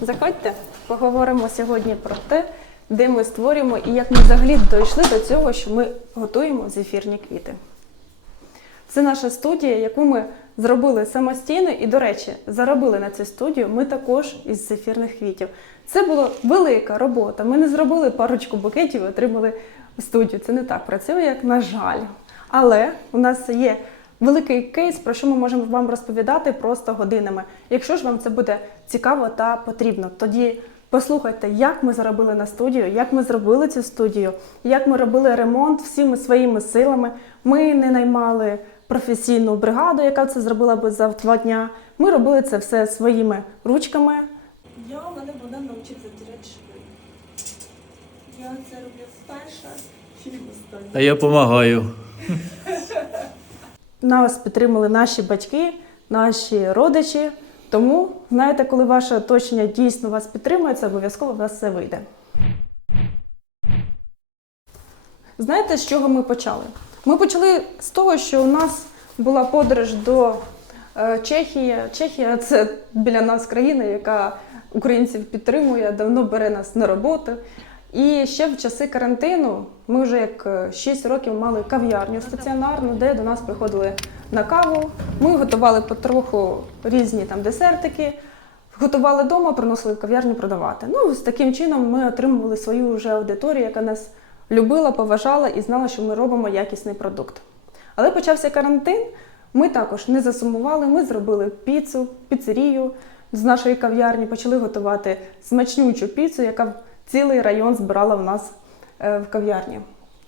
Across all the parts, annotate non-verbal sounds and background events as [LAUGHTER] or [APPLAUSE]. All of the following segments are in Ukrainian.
Заходьте, поговоримо сьогодні про те, де ми створюємо і як ми взагалі дійшли до цього, що ми готуємо зефірні квіти. Це наша студія, яку ми зробили самостійно, і, до речі, заробили на цю студію ми також із зефірних квітів. Це була велика робота. Ми не зробили парочку букетів і отримали студію. Це не так працює, як на жаль. Але у нас є великий кейс, про що ми можемо вам розповідати просто годинами. Якщо ж вам це буде цікаво та потрібно, тоді послухайте, як ми заробили на студію, як ми зробили цю студію, як ми робили ремонт всіми своїми силами. Ми не наймали професійну бригаду, яка це зробила би за два дня. Ми робили це все своїми ручками. Я мене Богдан навчив затирати шви. Я це роблю вперше. І останнє. А я допомагаю. Нас підтримали наші батьки, наші родичі. Тому, знаєте, коли ваше оточення дійсно вас підтримує, це обов'язково у вас все вийде. Знаєте, з чого ми почали? Ми почали з того, що у нас була подорож до е, Чехії. Чехія це біля нас країна, яка українців підтримує, давно бере нас на роботу. І ще в часи карантину ми вже як 6 років мали кав'ярню стаціонарну, де до нас приходили на каву. Ми готували потроху різні там десертики, готували вдома, приносили в кав'ярню продавати. Ну, з таким чином ми отримували свою вже аудиторію, яка нас любила, поважала і знала, що ми робимо якісний продукт. Але почався карантин. Ми також не засумували. Ми зробили піцу, піцерію з нашої кав'ярні, почали готувати смачнючу піцу, яка цілий район збирала в нас е, в кав'ярні.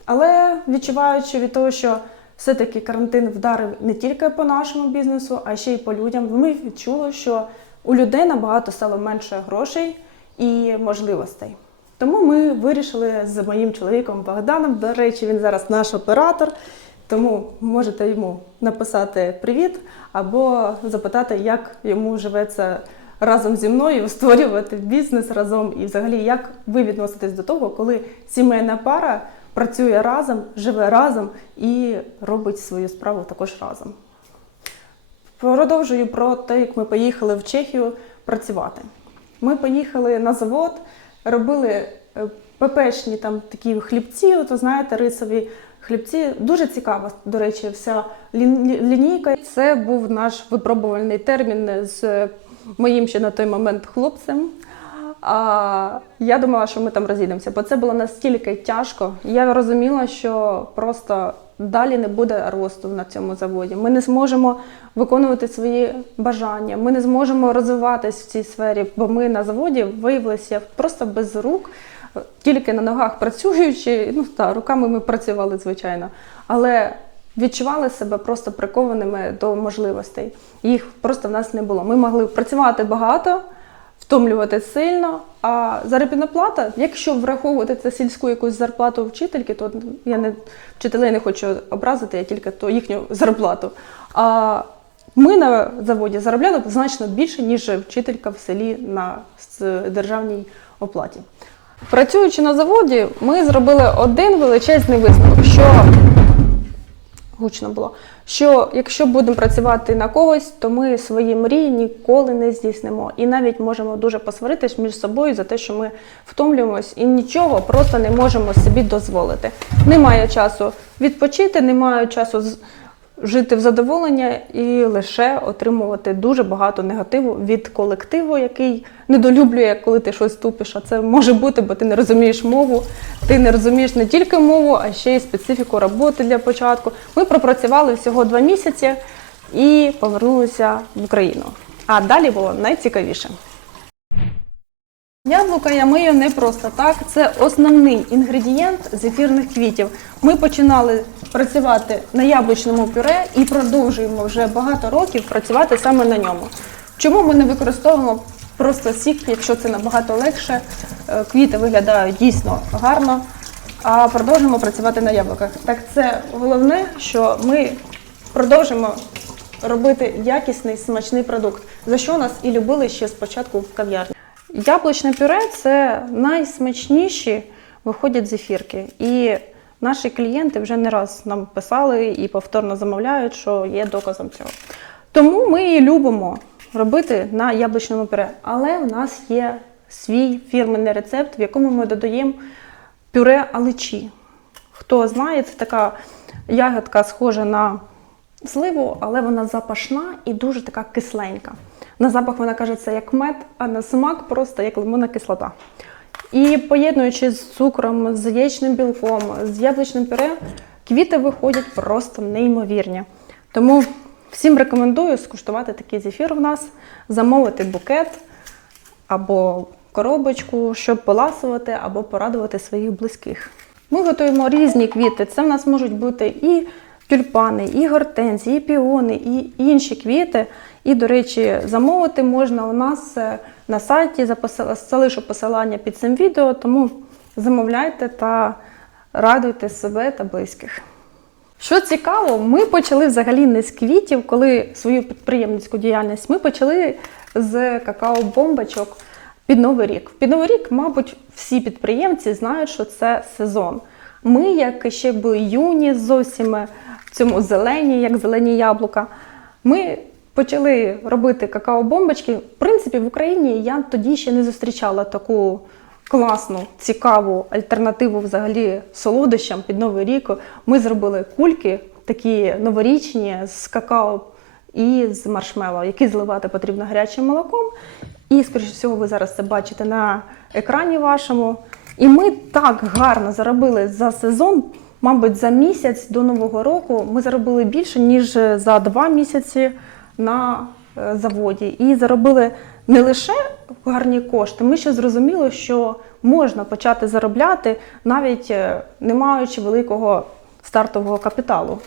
Але відчуваючи від того, що все-таки карантин вдарив не тільки по нашому бізнесу, а ще й по людям, ми відчули, що у людей набагато стало менше грошей і можливостей. Тому ми вирішили з моїм чоловіком Богданом. До речі, він зараз наш оператор. Тому можете йому написати привіт або запитати, як йому живеться разом зі мною, створювати бізнес разом, і взагалі як ви відноситесь до того, коли сімейна пара працює разом, живе разом і робить свою справу також разом. Продовжую про те, як ми поїхали в Чехію працювати. Ми поїхали на завод, робили е, ППшні там такі хлібці, то знаєте, рисові хлібці. Дуже цікава, до речі, вся лінійка. Це був наш випробувальний термін з моїм ще на той момент хлопцем. А я думала, що ми там розійдемося, бо це було настільки тяжко. Я розуміла, що просто далі не буде росту на цьому заводі. Ми не зможемо виконувати свої бажання, ми не зможемо розвиватись в цій сфері, бо ми на заводі виявилися просто без рук, тільки на ногах працюючи. Ну так, руками ми працювали, звичайно, але відчували себе просто прикованими до можливостей. Їх просто в нас не було. Ми могли працювати багато втомлювати сильно. А заробітна плата, якщо враховувати це сільську якусь зарплату вчительки, то я не вчителей не хочу образити, я тільки то їхню зарплату. А ми на заводі заробляли значно більше, ніж вчителька в селі на державній оплаті. Працюючи на заводі, ми зробили один величезний висновок, що гучно було. Що якщо будемо працювати на когось, то ми свої мрії ніколи не здійснимо. І навіть можемо дуже посваритись між собою за те, що ми втомлюємось і нічого просто не можемо собі дозволити. Немає часу відпочити, немає часу жити в задоволення і лише отримувати дуже багато негативу від колективу, який недолюблює, коли ти щось тупиш. А це може бути, бо ти не розумієш мову. Ти не розумієш не тільки мову, а ще й специфіку роботи для початку. Ми пропрацювали всього два місяці і повернулися в Україну. А далі було найцікавіше. Яблука я мию не просто так. Це основний інгредієнт зефірних квітів. Ми починали працювати на яблучному пюре і продовжуємо вже багато років працювати саме на ньому. Чому ми не використовуємо просто сік, якщо це набагато легше? Е, Квіти виглядають дійсно гарно, а продовжуємо працювати на яблуках. Так це головне, що ми продовжимо робити якісний смачний продукт, за що нас і любили ще спочатку в кав'ярні. Яблучне пюре це найсмачніші виходять зефірки. І наші клієнти вже не раз нам писали і повторно замовляють, що є доказом цього. Тому ми і любимо робити на яблучному пюре. Але в нас є свій фірменний рецепт, в якому ми додаємо пюре аличі. Хто знає, це така ягодка схожа на сливу, але вона запашна і дуже така кисленька. На запах вона кажеться як мед, а на смак просто як лимонна кислота. І поєднуючи з цукром, з яєчним білком, з яблучним пюре, квіти виходять просто неймовірні. Тому всім рекомендую скуштувати такий зефір в нас, замовити букет або коробочку, щоб поласувати або порадувати своїх близьких. Ми готуємо різні квіти. Це в нас можуть бути і тюльпани, і гортензії, і піони, і інші квіти. І, до речі, замовити можна у нас е, на сайті, залишу посилання під цим відео, тому замовляйте та радуйте себе та близьких. Що цікаво, ми почали взагалі не з квітів, коли свою підприємницьку діяльність ми почали з какао-бомбочок під Новий рік. Під Новий рік, мабуть, всі підприємці знають, що це сезон. Ми, як ще були юні, зовсім в цьому зелені, як зелені яблука, ми почали робити какао-бомбочки. В принципі, в Україні я тоді ще не зустрічала таку класну, цікаву альтернативу взагалі солодощам під Новий рік. Ми зробили кульки такі новорічні з какао і з маршмеллоу, які зливати потрібно гарячим молоком. І, скоріше всього, ви зараз це бачите на екрані вашому. І ми так гарно заробили за сезон. Мабуть, за місяць до Нового року ми заробили більше, ніж за два місяці на е, заводі. І заробили не лише гарні кошти, ми ще зрозуміли, що можна почати заробляти, навіть е, не маючи великого стартового капіталу.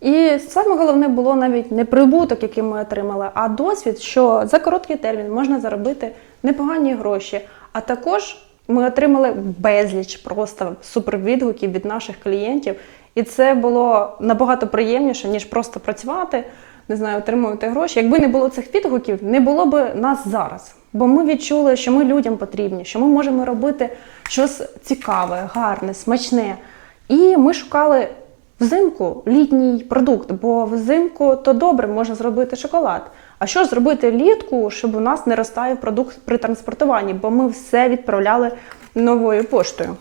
І саме головне було навіть не прибуток, який ми отримали, а досвід, що за короткий термін можна заробити непогані гроші. А також ми отримали безліч просто супервідгуків від наших клієнтів. І це було набагато приємніше, ніж просто працювати, не знаю, отримувати гроші. Якби не було цих відгуків, не було б нас зараз. Бо ми відчули, що ми людям потрібні, що ми можемо робити щось цікаве, гарне, смачне. І ми шукали взимку літній продукт, бо взимку то добре можна зробити шоколад. А що ж зробити влітку, щоб у нас не розтаяв продукт при транспортуванні, бо ми все відправляли новою поштою.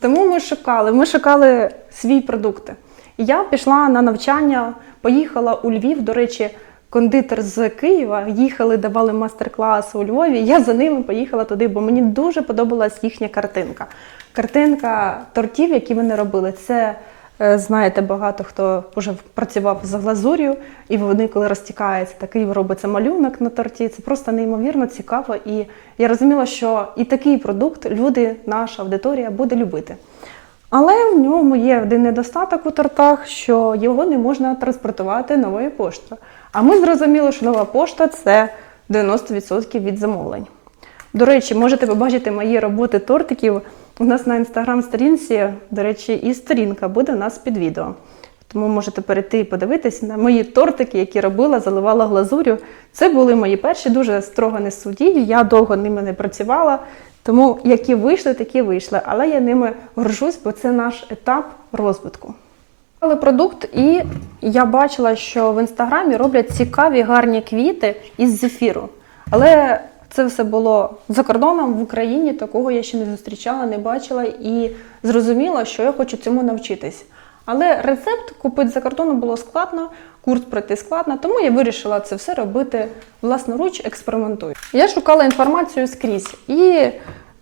Тому ми шукали, ми шукали свій продукт. Я пішла на навчання, поїхала у Львів. До речі, кондитер з Києва їхали, давали майстер-клас у Львові. Я за ними поїхала туди, бо мені дуже подобалась їхня картинка. Картинка тортів, які вони робили, це е, знаєте, багато хто вже працював за глазур'ю, і вони, коли розтікаються, такий робиться малюнок на торті. Це просто неймовірно цікаво. І я розуміла, що і такий продукт люди, наша аудиторія буде любити. Але в ньому є один недостаток у тортах, що його не можна транспортувати новою поштою. А ми зрозуміли, що нова пошта це 90% від замовлень. До речі, можете побачити мої роботи тортиків. У нас на інстаграм-сторінці, до речі, і сторінка буде у нас під відео. Тому можете перейти і подивитись на мої тортики, які робила, заливала глазурю. Це були мої перші, дуже строго не судді. Я довго ними не працювала. Тому які вийшли, такі вийшли. Але я ними горжусь, бо це наш етап розвитку. Але продукт, і я бачила, що в інстаграмі роблять цікаві гарні квіти із зефіру. Але це все було за кордоном в Україні. Такого я ще не зустрічала, не бачила і зрозуміла, що я хочу цьому навчитись. Але рецепт купити за кордоном було складно, курс пройти складно, тому я вирішила це все робити власноруч, експериментую. Я шукала інформацію скрізь і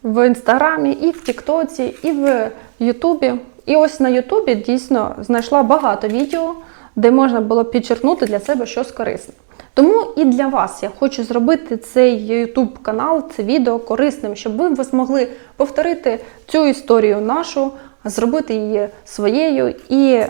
в інстаграмі, і в Тіктоці, і в Ютубі. І ось на Ютубі дійсно знайшла багато відео, де можна було підчеркнути для себе щось корисне. Тому і для вас я хочу зробити цей YouTube канал, це відео корисним, щоб ви змогли повторити цю історію нашу, зробити її своєю і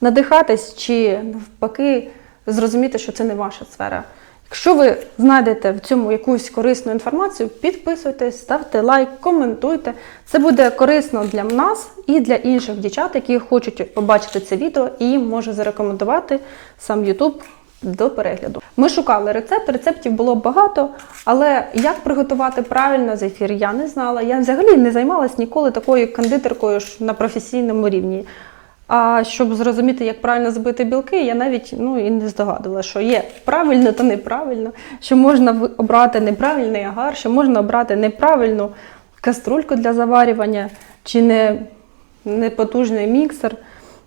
надихатись чи навпаки зрозуміти, що це не ваша сфера. Якщо ви знайдете в цьому якусь корисну інформацію, підписуйтесь, ставте лайк, коментуйте. Це буде корисно для нас і для інших дівчат, які хочуть побачити це відео і їм може зарекомендувати сам YouTube до перегляду. Ми шукали рецепт, рецептів було багато, але як приготувати правильно зефір, я не знала. Я взагалі не займалась ніколи такою кондитеркою на професійному рівні. А щоб зрозуміти, як правильно збити білки, я навіть ну, і не здогадувала, що є правильно та неправильно, що можна обрати неправильний агар, що можна обрати неправильну каструльку для заварювання чи не, непотужний міксер.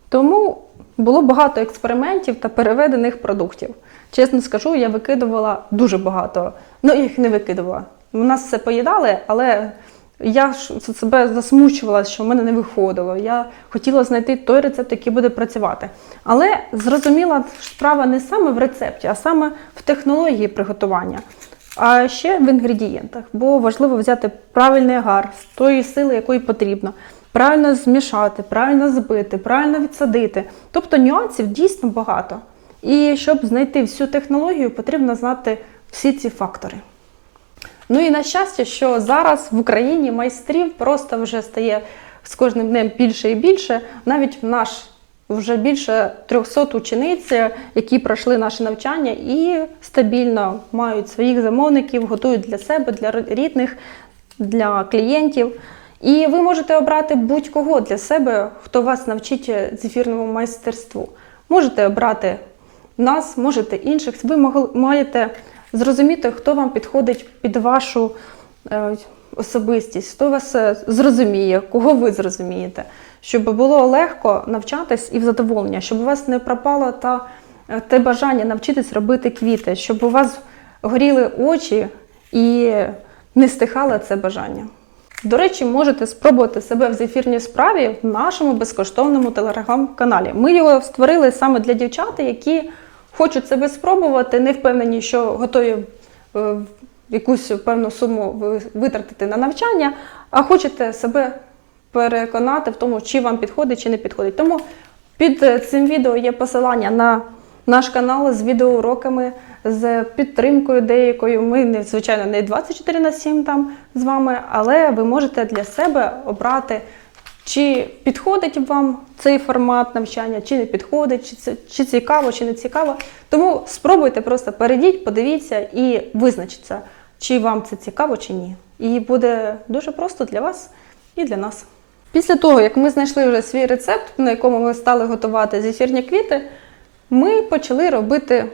Тому було багато експериментів та переведених продуктів. Чесно скажу, я викидувала дуже багато. Ну, їх не викидувала. У нас все поїдали, але я себе засмучувала, що в мене не виходило. Я хотіла знайти той рецепт, який буде працювати. Але зрозуміла, справа не саме в рецепті, а саме в технології приготування. А ще в інгредієнтах, бо важливо взяти правильний агар з тої сили, якої потрібно, правильно змішати, правильно збити, правильно відсадити. Тобто нюансів дійсно багато. І щоб знайти всю технологію, потрібно знати всі ці фактори. Ну і на щастя, що зараз в Україні майстрів просто вже стає з кожним днем більше і більше. Навіть в наш вже більше 300 учениць, які пройшли наше навчання і стабільно мають своїх замовників, готують для себе, для рідних, для клієнтів. І ви можете обрати будь-кого для себе, хто вас навчить зефірному майстерству. Можете обрати нас, можете інших. Ви маєте зрозуміти, хто вам підходить під вашу е, особистість, хто вас е, зрозуміє, кого ви зрозумієте, щоб було легко навчатись і в задоволення, щоб у вас не пропало та, е, те бажання навчитись робити квіти, щоб у вас горіли очі і не стихало це бажання. До речі, можете спробувати себе в зефірній справі в нашому безкоштовному телеграм-каналі. Ми його створили саме для дівчат, які хочуть себе спробувати, не впевнені, що готові е, якусь певну суму ви- витратити на навчання, а хочете себе переконати в тому, чи вам підходить, чи не підходить. Тому під е, цим відео є посилання на наш канал з відеоуроками, з підтримкою деякою. Ми, не, звичайно, не 24 на 7 там з вами, але ви можете для себе обрати, чи підходить вам цей формат навчання, чи не підходить, чи, це, чи цікаво, чи не цікаво. Тому спробуйте просто перейдіть, подивіться і визначіться, чи вам це цікаво, чи ні. І буде дуже просто для вас і для нас. Після того, як ми знайшли вже свій рецепт, на якому ми стали готувати зефірні квіти, ми почали робити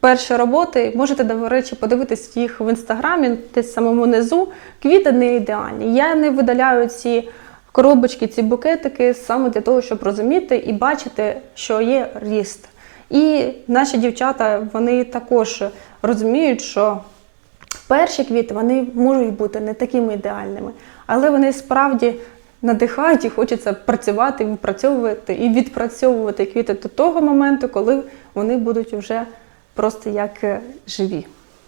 перші роботи. Можете, до речі, подивитись їх в інстаграмі, десь самому низу. Квіти не ідеальні. Я не видаляю ці коробочки, ці букетики саме для того, щоб розуміти і бачити, що є ріст. І наші дівчата вони також розуміють, що перші квіти вони можуть бути не такими ідеальними, але вони справді надихають і хочеться працювати, відпрацьовувати і відпрацьовувати квіти до того моменту, коли вони будуть вже просто як е, живі.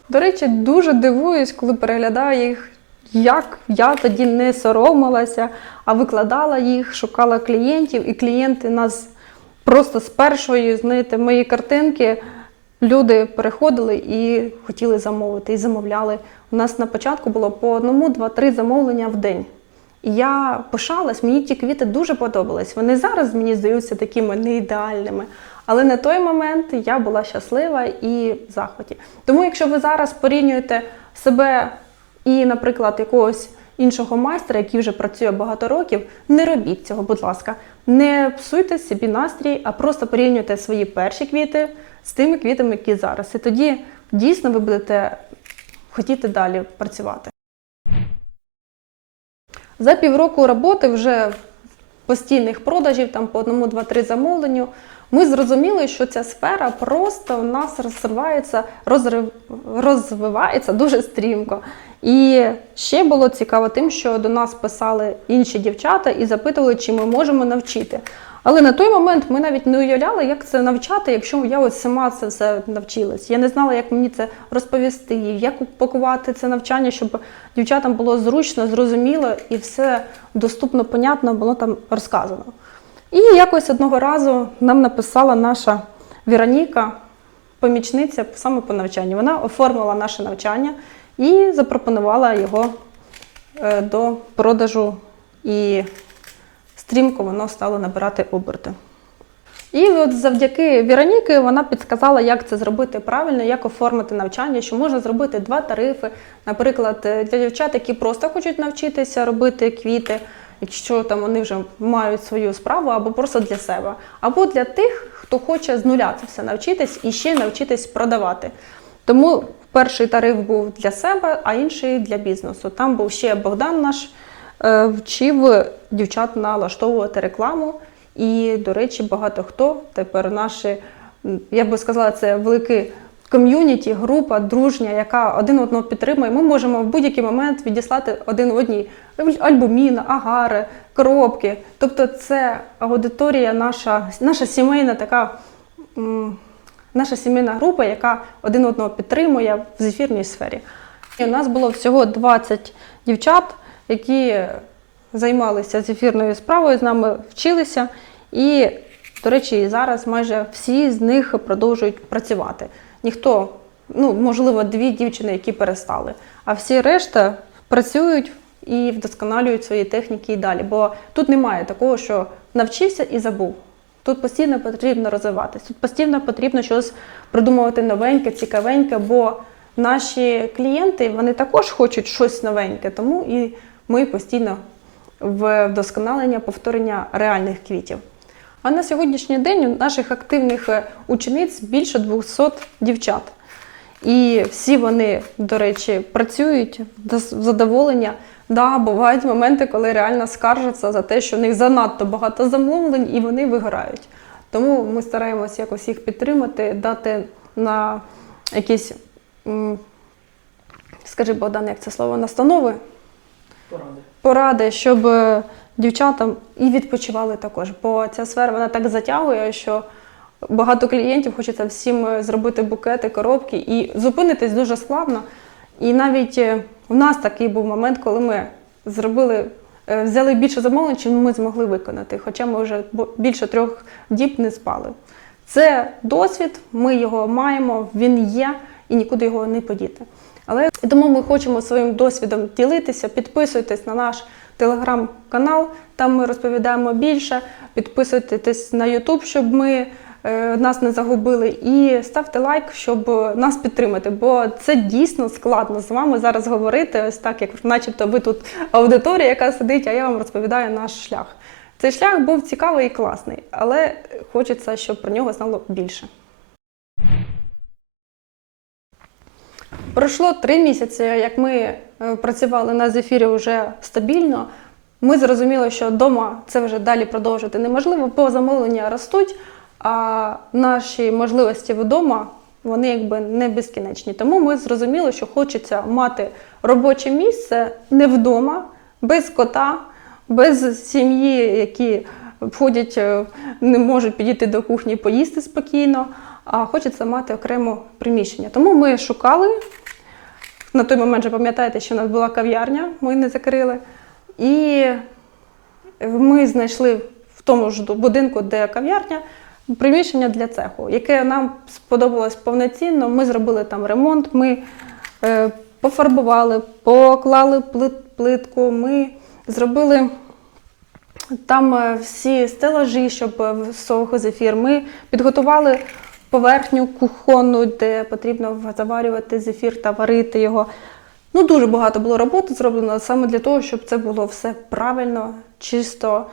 До речі, дуже дивуюсь, коли переглядаю їх, як я тоді не соромилася, а викладала їх, шукала клієнтів, і клієнти нас просто з першої, знаєте, мої картинки люди переходили і хотіли замовити, і замовляли. У нас на початку було по одному, два, три замовлення в день. І я пишалась, мені ті квіти дуже подобались. Вони зараз мені здаються такими не ідеальними. Але на той момент я була щаслива і в захваті. Тому, якщо ви зараз порівнюєте себе і, наприклад, якогось іншого майстра, який вже працює багато років, не робіть цього, будь ласка. Не псуйте собі настрій, а просто порівнюйте свої перші квіти з тими квітами, які зараз. І тоді дійсно ви будете хотіти далі працювати. За півроку роботи вже постійних продажів, там по одному, два, три замовленню, ми зрозуміли, що ця сфера просто у нас розривається, розрив, розвивається дуже стрімко. І ще було цікаво тим, що до нас писали інші дівчата і запитували, чи ми можемо навчити. Але на той момент ми навіть не уявляли, як це навчати, якщо я ось сама це все навчилась. Я не знала, як мені це розповісти, як упакувати це навчання, щоб дівчатам було зручно, зрозуміло і все доступно, понятно було там розказано. І якось одного разу нам написала наша Віроніка, помічниця саме по навчанню. Вона оформила наше навчання і запропонувала його е, до продажу, і стрімко воно стало набирати оберти. І от завдяки Віроніки вона підказала, як це зробити правильно, як оформити навчання, що можна зробити два тарифи. Наприклад, е, для дівчат, які просто хочуть навчитися робити квіти, якщо там вони вже мають свою справу, або просто для себе, або для тих, хто хоче з нуля це все навчитись і ще навчитись продавати. Тому перший тариф був для себе, а інший для бізнесу. Там був ще Богдан наш е, вчив дівчат налаштовувати рекламу. І, до речі, багато хто тепер наші, я би сказала, це великий ком'юніті, група дружня, яка один одного підтримує. Ми можемо в будь-який момент відіслати один одній альбумін, агари, коробки. Тобто, це аудиторія, наша, наша сімейна така. Наша сімейна група, яка один одного підтримує в зефірній сфері. І у нас було всього 20 дівчат, які займалися зефірною справою, з нами вчилися. І, до речі, зараз майже всі з них продовжують працювати. Ніхто, ну, можливо, дві дівчини, які перестали, а всі решта працюють і вдосконалюють свої техніки і далі. Бо тут немає такого, що навчився і забув. Тут постійно потрібно розвиватись, тут постійно потрібно щось придумувати новеньке, цікавеньке, бо наші клієнти вони також хочуть щось новеньке, тому і ми постійно в вдосконалення повторення реальних квітів. А на сьогоднішній день у наших активних е, учениць більше 200 дівчат. І всі вони, до речі, працюють в задоволення. Да, бувають моменти, коли реально скаржаться за те, що в них занадто багато замовлень і вони вигорають. Тому ми стараємося якось їх підтримати, дати на якісь, скажи Богдан, як це слово, настанови, Поради. поради, щоб е, дівчатам і відпочивали також. Бо ця сфера вона так затягує, що багато клієнтів хочеться всім е, зробити букети, коробки і зупинитись дуже складно. І навіть е, у нас такий був момент, коли ми зробили, е, взяли більше замовлень, чим ми змогли виконати, хоча ми вже більше трьох діб не спали. Це досвід, ми його маємо, він є і нікуди його не подіти. Але тому ми хочемо своїм досвідом ділитися. Підписуйтесь на наш телеграм-канал, там ми розповідаємо більше. Підписуйтесь на Ютуб, щоб ми нас не загубили. І ставте лайк, щоб нас підтримати. Бо це дійсно складно з вами зараз говорити, ось так, як начебто ви тут аудиторія, яка сидить, а я вам розповідаю наш шлях. Цей шлях був цікавий і класний, але хочеться, щоб про нього знало більше. Пройшло три місяці, як ми е, працювали на зефірі вже стабільно. Ми зрозуміли, що вдома це вже далі продовжити неможливо, бо замовлення ростуть, а наші можливості вдома вони якби не безкінечні. Тому ми зрозуміли, що хочеться мати робоче місце не вдома, без кота, без сім'ї, які входять, е, не можуть підійти до кухні поїсти спокійно, а хочеться мати окремо приміщення. Тому ми шукали. На той момент же пам'ятаєте, що у нас була кав'ярня, ми не закрили. І ми знайшли в тому ж будинку, де кав'ярня, приміщення для цеху, яке нам сподобалось повноцінно. Ми зробили там ремонт, ми е, пофарбували, поклали плит- плитку, ми зробили там е, всі стелажі, щоб е, зефір. Ми підготували поверхню кухонну, де потрібно заварювати зефір та варити його. Ну, дуже багато було роботи зроблено саме для того, щоб це було все правильно, чисто,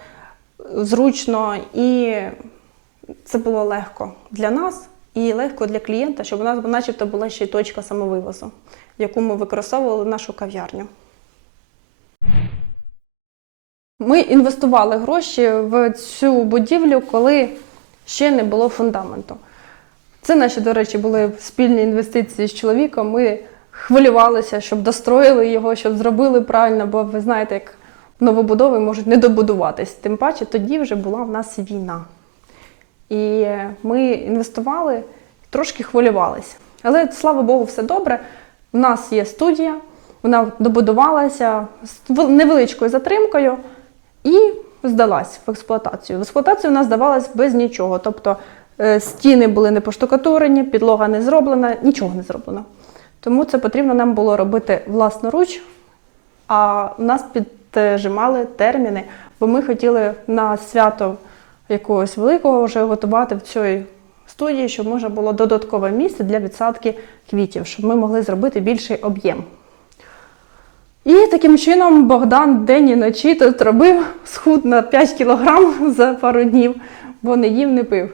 зручно і це було легко для нас і легко для клієнта, щоб у нас начебто була ще й точка самовивозу, яку ми використовували нашу кав'ярню. Ми інвестували гроші в цю будівлю, коли ще не було фундаменту. Це наші, до речі, були спільні інвестиції з чоловіком. Ми хвилювалися, щоб достроїли його, щоб зробили правильно, бо ви знаєте, як новобудови можуть не добудуватись. Тим паче тоді вже була в нас війна. І ми інвестували, трошки хвилювалися. Але слава Богу, все добре. У нас є студія, вона добудувалася з невеличкою затримкою і здалась в експлуатацію. В експлуатацію вона здавалась без нічого. Тобто е, стіни були не поштукатурені, підлога не зроблена, нічого не зроблено. Тому це потрібно нам було робити власноруч, а у нас піджимали терміни, бо ми хотіли на свято якогось великого вже готувати в цій студії, щоб можна було додаткове місце для відсадки квітів, щоб ми могли зробити більший об'єм. І таким чином Богдан день і ночі тут робив схуд на 5 кілограм [LAUGHS] за пару днів, бо не їв, не пив.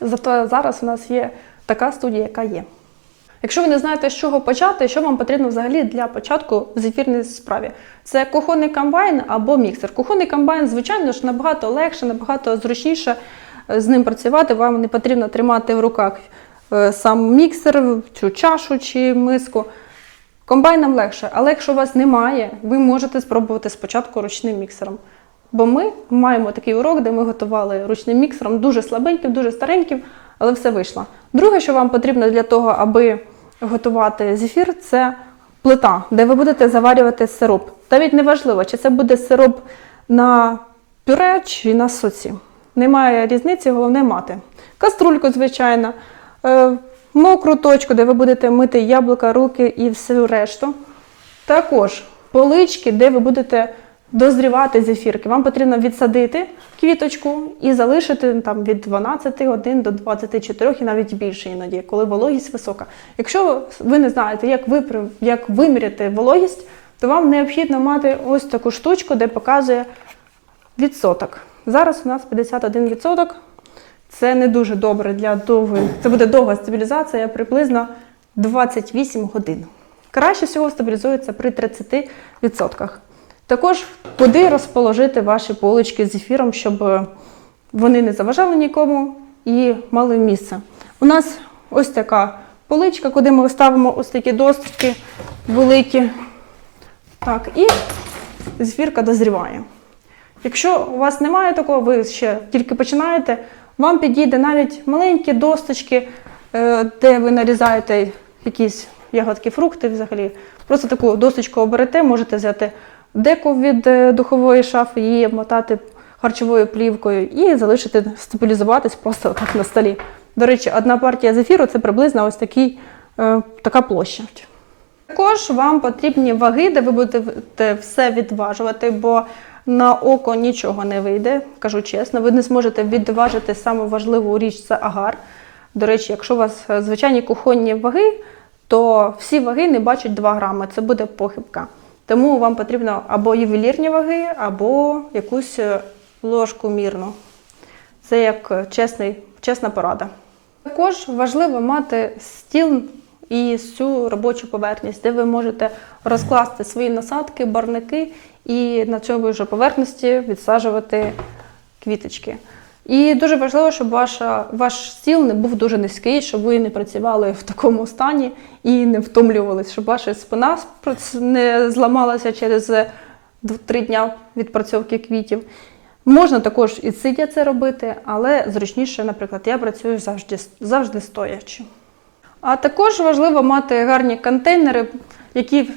Зато зараз у нас є така студія, яка є. Якщо ви не знаєте, з чого почати, що вам потрібно взагалі для початку в зефірній справі? Це кухонний комбайн або міксер. Кухонний комбайн, звичайно ж, набагато легше, набагато зручніше е, з ним працювати. Вам не потрібно тримати в руках е, сам міксер, цю чашу чи миску. Комбайном легше, але якщо у вас немає, ви можете спробувати спочатку ручним міксером. Бо ми маємо такий урок, де ми готували ручним міксером дуже слабеньким, дуже стареньким, але все вийшло. Друге, що вам потрібно для того, аби готувати зефір, це плита, де ви будете заварювати сироп. Навіть не важливо, чи це буде сироп на пюре чи на соці. Немає різниці, головне мати. Каструльку, звичайно, е, мокру точку, де ви будете мити яблука, руки і всю решту. Також полички, де ви будете дозрівати зефірки. Вам потрібно відсадити квіточку і залишити там, від 12 годин до 24 і навіть більше іноді, коли вологість висока. Якщо ви не знаєте, як, випри- як виміряти вологість, то вам необхідно мати ось таку штучку, де показує відсоток. Зараз у нас 51%. Це не дуже добре для довгої. Це буде довга стабілізація, приблизно 28 годин. Краще всього стабілізується при 30%. Також куди розположити ваші полички з ефіром, щоб е, вони не заважали нікому і мали місце. У нас ось така поличка, куди ми ставимо ось такі досточки великі. Так, і зефірка дозріває. Якщо у вас немає такого, ви ще тільки починаєте, вам підійде навіть маленькі досточки, е, де ви нарізаєте якісь ягодки, фрукти взагалі. Просто таку досточку оберете, можете взяти деку від е, духової шафи, її обмотати харчовою плівкою і залишити стабілізуватись просто так на столі. До речі, одна партія зефіру це приблизно ось такий, е, така площа. Також вам потрібні ваги, де ви будете все відважувати, бо на око нічого не вийде, кажу чесно. Ви не зможете відважити саму важливу річ це агар. До речі, якщо у вас е, звичайні кухонні ваги, то всі ваги не бачать 2 грами. Це буде похибка. Тому вам потрібно або ювелірні ваги, або якусь е, ложку мірну. Це як чесний, чесна порада. Також важливо мати стіл і цю робочу поверхність, де ви можете розкласти свої насадки, барники і на цьому ж поверхності відсаджувати квіточки. І дуже важливо, щоб ваша, ваш стіл не був дуже низький, щоб ви не працювали в такому стані і не втомлювалися, щоб ваша спина не зламалася через 3 дня відпрацьовки квітів. Можна також і сидя це робити, але зручніше, наприклад, я працюю завжди, завжди стоячи. А також важливо мати гарні контейнери, які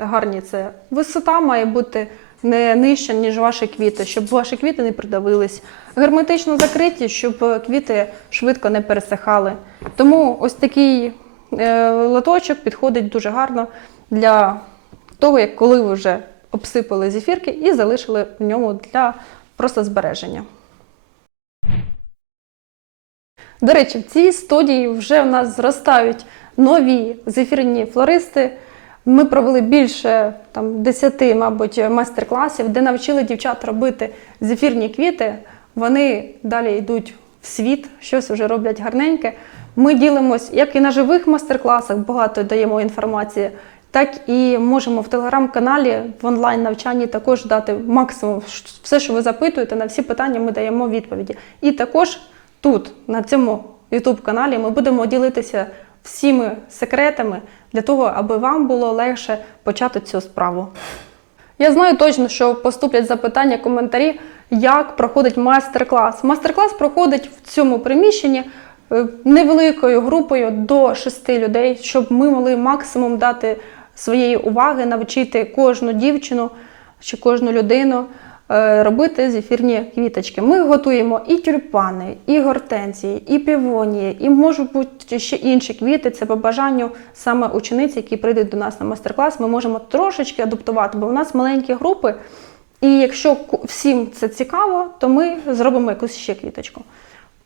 гарні це висота має бути не нижча, ніж ваші квіти, щоб ваші квіти не придавились. Герметично закриті, щоб квіти швидко не пересихали. Тому ось такий е, лоточок підходить дуже гарно для того, як коли ви вже обсипали зефірки і залишили в ньому для просто збереження. До речі, в цій студії вже у нас зростають нові зефірні флористи. Ми провели більше там, 10, мабуть, майстер-класів, де навчили дівчат робити зефірні квіти. Вони далі йдуть в світ, щось вже роблять гарненьке. Ми ділимось як і на живих майстер-класах, багато даємо інформації, так і можемо в телеграм-каналі в онлайн-навчанні також дати максимум все, що ви запитуєте, на всі питання ми даємо відповіді. І також тут, на цьому youtube каналі, ми будемо ділитися всіми секретами для того, аби вам було легше почати цю справу. Я знаю точно, що поступлять запитання, коментарі, як проходить майстер-клас. Майстер-клас проходить в цьому приміщенні е, невеликою групою до шести людей, щоб ми могли максимум дати своєї уваги, навчити кожну дівчину чи кожну людину робити зефірні квіточки. Ми готуємо і тюльпани, і гортензії, і півонії, і можуть бути ще інші квіти. Це по бажанню саме учениць, які прийдуть до нас на майстер-клас. Ми можемо трошечки адаптувати, бо у нас маленькі групи. І якщо всім це цікаво, то ми зробимо якусь ще квіточку.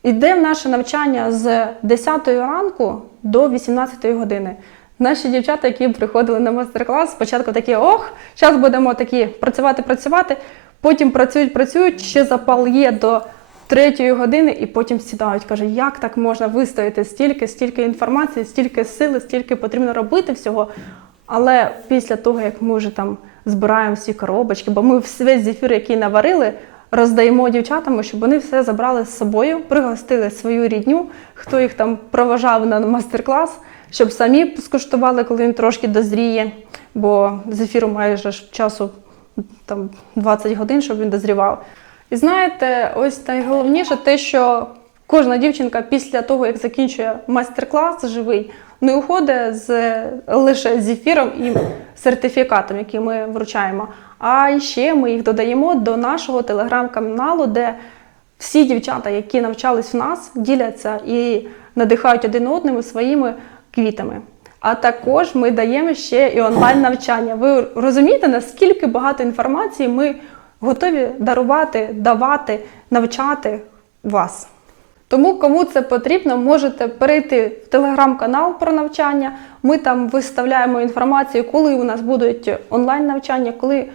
Іде наше навчання з 10 ранку до 18 години. Наші дівчата, які приходили на майстер-клас, спочатку такі, ох, зараз будемо такі працювати, працювати. Потім працюють, працюють, ще запал є до третьої години, і потім сідають. Каже, як так можна вистояти стільки, стільки інформації, стільки сили, стільки потрібно робити всього. Але після того, як ми вже там збираємо всі коробочки, бо ми весь зефір, який наварили, роздаємо дівчатам, щоб вони все забрали з собою, пригостили свою рідню, хто їх там проважав на мастер-клас, щоб самі скуштували, коли він трошки дозріє, бо зефіру майже часу там 20 годин, щоб він дозрівав. І знаєте, ось найголовніше те, що кожна дівчинка після того, як закінчує майстер-клас живий, не уходить з лише з ефіром і сертифікатом, який ми вручаємо. А ще ми їх додаємо до нашого телеграм-каналу, де всі дівчата, які навчались в нас, діляться і надихають один одним своїми квітами. А також ми даємо ще і онлайн навчання. Ви розумієте, наскільки багато інформації ми готові дарувати, давати, навчати вас. Тому, кому це потрібно, можете перейти в телеграм-канал про навчання. Ми там виставляємо інформацію, коли у нас будуть онлайн навчання, коли е,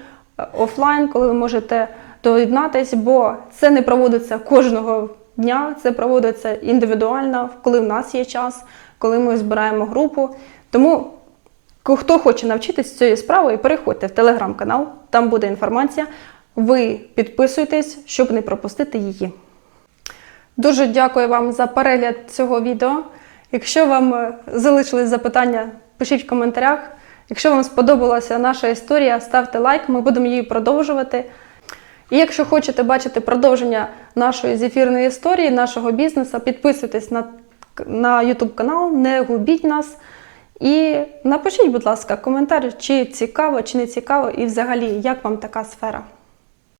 офлайн, коли ви можете доєднатись, бо це не проводиться кожного дня, це проводиться індивідуально, коли в нас є час, коли ми збираємо групу. Тому хто хоче навчитись цієї справи, переходьте в телеграм-канал, там буде інформація. Ви підписуйтесь, щоб не пропустити її. Дуже дякую вам за перегляд цього відео. Якщо вам е, залишились запитання, пишіть в коментарях. Якщо вам сподобалася наша історія, ставте лайк, ми будемо її продовжувати. І якщо хочете бачити продовження нашої зефірної історії, нашого бізнесу, підписуйтесь на, на YouTube канал, не губіть нас. І напишіть, будь ласка, коментар, чи цікаво, чи не цікаво, і взагалі, як вам така сфера.